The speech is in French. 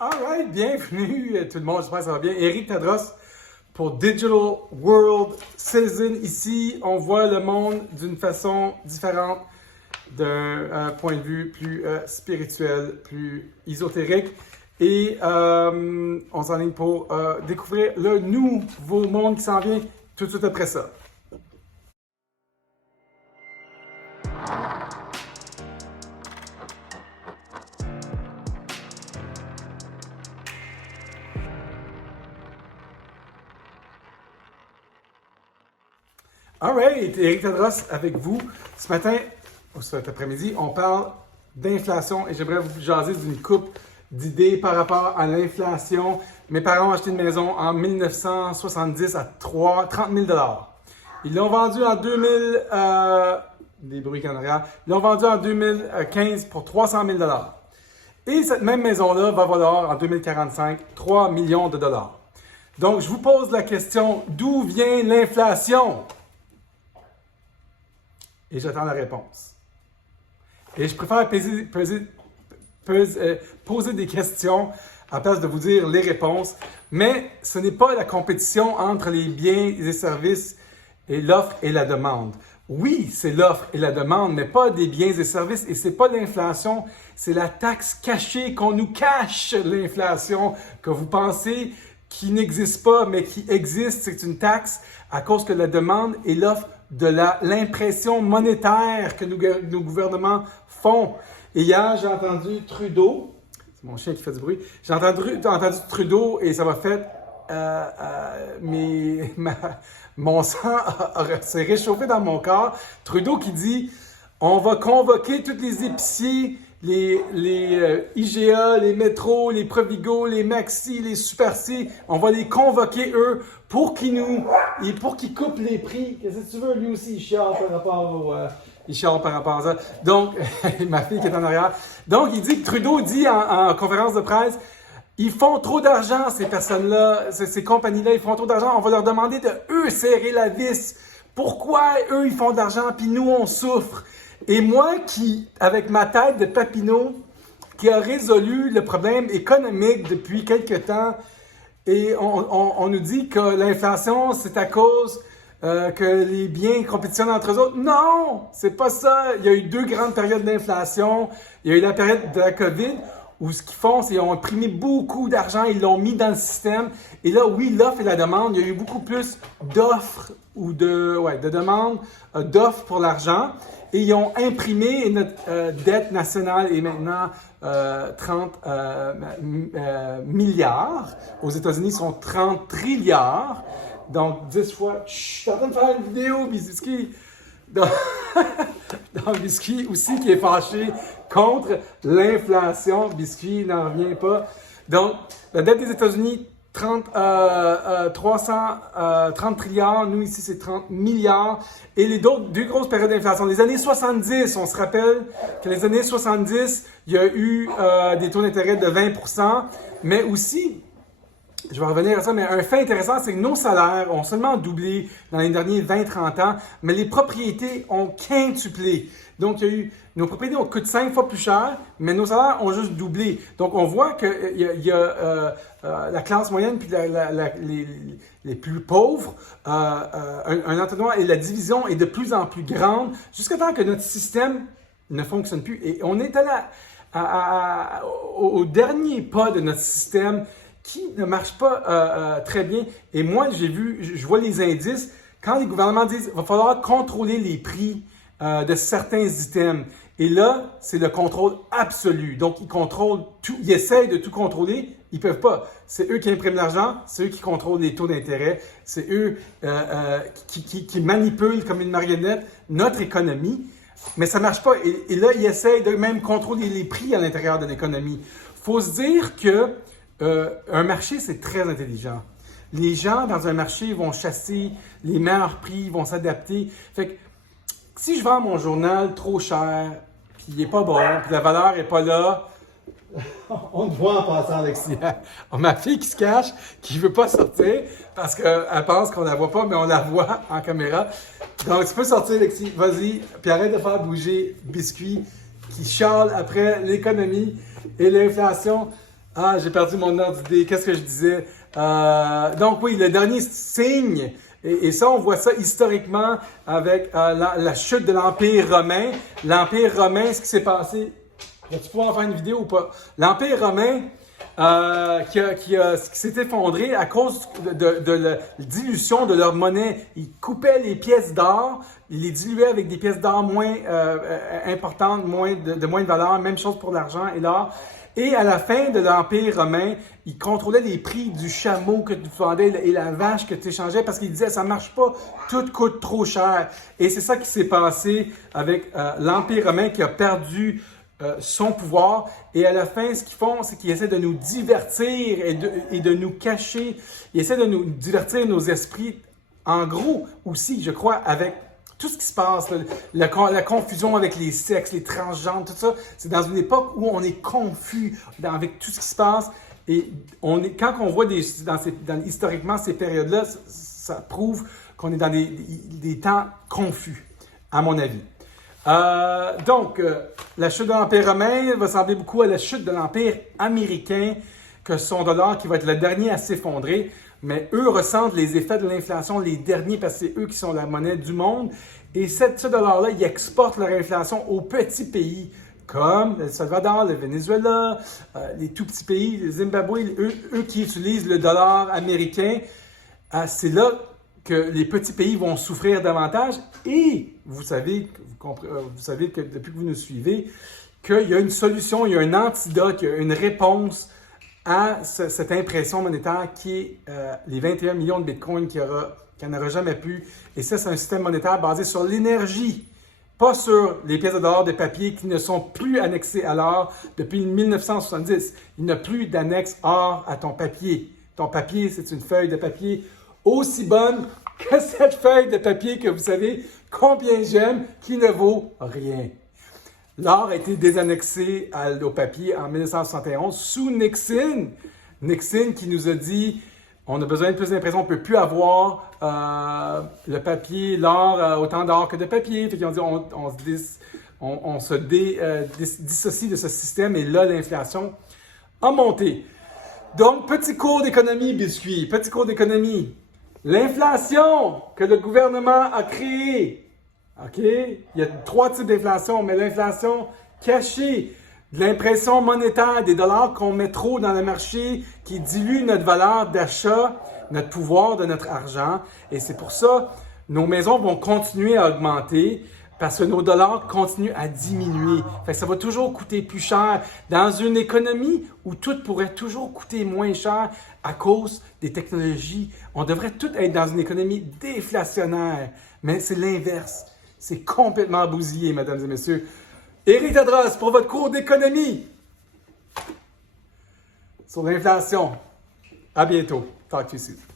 Alright, bienvenue tout le monde, j'espère que ça va bien. Éric Tadros pour Digital World Citizen. Ici, on voit le monde d'une façon différente, d'un point de vue plus spirituel, plus ésotérique. Et on s'enligne pour découvrir le nouveau monde qui s'en vient tout de suite après ça. Alright, Éric Tadros avec vous. Ce matin, ou cet après-midi, on parle d'inflation et j'aimerais vous jaser d'une coupe d'idées par rapport à l'inflation. Mes parents ont acheté une maison en 1970 à 30 000 $. Ils l'ont vendue en 2000, des bruits en arrière, ils l'ont vendue en 2015 pour 300 000 $. Et cette même maison-là va valoir en 2045 3 millions de dollars. Donc, je vous pose la question, d'où vient l'inflation? Et j'attends la réponse. Et je préfère poser des questions à place de vous dire les réponses. Mais ce n'est pas la compétition entre les biens et services et l'offre et la demande. Oui, c'est l'offre et la demande, mais pas des biens et services. Et c'est pas l'inflation, c'est la taxe cachée qu'on nous cache, l'inflation, que vous pensez qui n'existe pas, mais qui existe. C'est une taxe à cause que la demande et l'offre de l'impression monétaire que nos gouvernements font. Et hier, j'ai entendu Trudeau, c'est mon chien qui fait du bruit, j'ai entendu Trudeau et ça m'a fait, mon sang s'est réchauffé dans mon corps. Trudeau qui dit, on va convoquer tous les épiciers, les IGA, les métros, les Provigo, les Maxi, les Super C, on va les convoquer eux pour qu'ils coupent les prix. Qu'est-ce que tu veux? Lui aussi, il chiale par rapport à ça. Donc, ma fille qui est en arrière. Donc, il dit que Trudeau dit en conférence de presse, ils font trop d'argent, ces personnes-là, ces compagnies-là, ils font trop d'argent. On va leur demander de eux serrer la vis. Pourquoi eux, ils font de l'argent, puis nous, on souffre? Et moi qui, avec ma tête de Papineau, qui a résolu le problème économique depuis quelque temps, et on nous dit que l'inflation, c'est à cause que les biens compétitionnent entre eux autres. Non, c'est pas ça. Il y a eu deux grandes périodes d'inflation. Il y a eu la période de la COVID, où ce qu'ils font, c'est qu'ils ont imprimé beaucoup d'argent, ils l'ont mis dans le système. Et là, oui, l'offre et la demande, il y a eu beaucoup plus d'offres ou de demandes, d'offres pour l'argent. Et ils ont imprimé, et notre dette nationale est maintenant 30 milliards. Aux États-Unis, ils sont 30 trilliards. Donc, 10 fois. Chut, je suis en train de faire une vidéo, Biscuit. Donc, Biscuit aussi qui est fâché contre l'inflation. Biscuit n'en revient pas. Donc, la dette des États-Unis, 30 trilliards, nous ici c'est 30 milliards. Et les deux grosses périodes d'inflation, les années 70, on se rappelle que les années 70, il y a eu des taux d'intérêt de 20%, mais aussi, je vais revenir à ça, mais un fait intéressant, c'est que nos salaires ont seulement doublé dans les derniers 20-30 ans, mais les propriétés ont quintuplé. Donc, il y a eu, nos propriétés ont coûté 5 fois plus cher, mais nos salaires ont juste doublé. Donc, on voit qu'il y a la classe moyenne puis les plus pauvres, un entonnoir et la division est de plus en plus grande jusqu'à temps que notre système ne fonctionne plus. Et on est au dernier pas de notre système qui ne marche pas très bien. Et moi, je vois les indices. Quand les gouvernements disent qu'il va falloir contrôler les prix de certains items, et là, c'est le contrôle absolu. Donc, ils contrôlent tout, ils essayent de tout contrôler, ils ne peuvent pas. C'est eux qui impriment l'argent, c'est eux qui contrôlent les taux d'intérêt, c'est eux qui manipulent comme une marionnette notre économie. Mais ça ne marche pas. Et là, ils essayent de même contrôler les prix à l'intérieur de l'économie. Il faut se dire que un marché, c'est très intelligent. Les gens dans un marché vont chasser les meilleurs prix, vont s'adapter. Fait que si je vends mon journal trop cher, puis il n'est pas bon, puis la valeur n'est pas là, on te voit en passant, Alexis. Ma fille qui se cache, qui ne veut pas sortir, parce qu'elle pense qu'on ne la voit pas, mais on la voit en caméra. Donc, tu peux sortir, Alexis, vas-y, puis arrête de faire bouger Biscuit, qui chiale après l'économie et l'inflation. Ah, j'ai perdu mon ordre d'idée. Qu'est-ce que je disais? Donc oui, le dernier signe, et ça, on voit ça historiquement avec la chute de l'Empire romain. L'Empire romain, ce qui s'est passé... Vas-tu pouvoir en faire une vidéo ou pas? L'Empire romain qui s'est effondré à cause de la dilution de leur monnaie. Ils coupaient les pièces d'or, ils les diluaient avec des pièces d'or moins importantes, de moins de valeur. Même chose pour l'argent et l'or. Et à la fin de l'Empire romain, ils contrôlaient les prix du chameau que tu vendais et la vache que tu échangeais parce qu'ils disaient ça marche pas, tout coûte trop cher. Et c'est ça qui s'est passé avec l'Empire romain qui a perdu son pouvoir. Et à la fin, ce qu'ils font, c'est qu'ils essaient de nous divertir et de nous cacher. Ils essaient de nous divertir nos esprits. En gros, aussi, je crois, avec tout ce qui se passe, la confusion avec les sexes, les transgenres, tout ça, c'est dans une époque où on est confus avec tout ce qui se passe. Et quand on voit historiquement ces périodes-là, ça prouve qu'on est dans des temps confus, à mon avis. Donc, la chute de l'Empire romain va ressembler beaucoup à la chute de l'Empire américain, que son dollar qui va être le dernier à s'effondrer. Mais eux ressentent les effets de l'inflation, les derniers, parce que c'est eux qui sont la monnaie du monde. Et ce dollar-là, ils exportent leur inflation aux petits pays, comme le Salvador, le Venezuela, les tout petits pays, le Zimbabwe, eux qui utilisent le dollar américain. C'est là que les petits pays vont souffrir davantage. Et vous savez que depuis que vous nous suivez, qu'il y a une solution, il y a un antidote, il y a une réponse à cette impression monétaire qui est les 21 millions de bitcoins qu'il n'y en aura jamais plus. Et ça, c'est un système monétaire basé sur l'énergie, pas sur les pièces de dollars de papier qui ne sont plus annexées à l'or depuis 1970. Il n'y a plus d'annexe or à ton papier. Ton papier, c'est une feuille de papier aussi bonne que cette feuille de papier que vous savez combien j'aime, qui ne vaut rien. L'or a été désannexé au papier en 1971 sous Nixon. Nixon qui nous a dit on a besoin de plus d'impression, on ne peut plus avoir le papier, l'or, autant d'or que de papier. Fait qu'ils ont dit on se dissocie de ce système et là, l'inflation a monté. Donc, petit cours d'économie, biscuit, petit cours d'économie. L'inflation que le gouvernement a créée. OK? Il y a 3 types d'inflation, mais l'inflation cachée, de l'impression monétaire, des dollars qu'on met trop dans le marché, qui dilue notre valeur d'achat, notre pouvoir de notre argent. Et c'est pour ça nos maisons vont continuer à augmenter parce que nos dollars continuent à diminuer. Fait que ça va toujours coûter plus cher dans une économie où tout pourrait toujours coûter moins cher à cause des technologies. On devrait tout être dans une économie déflationnaire, mais c'est l'inverse. C'est complètement bousillé, mesdames et messieurs. Éric Tadros pour votre cours d'économie sur l'inflation. À bientôt. Talk to you soon.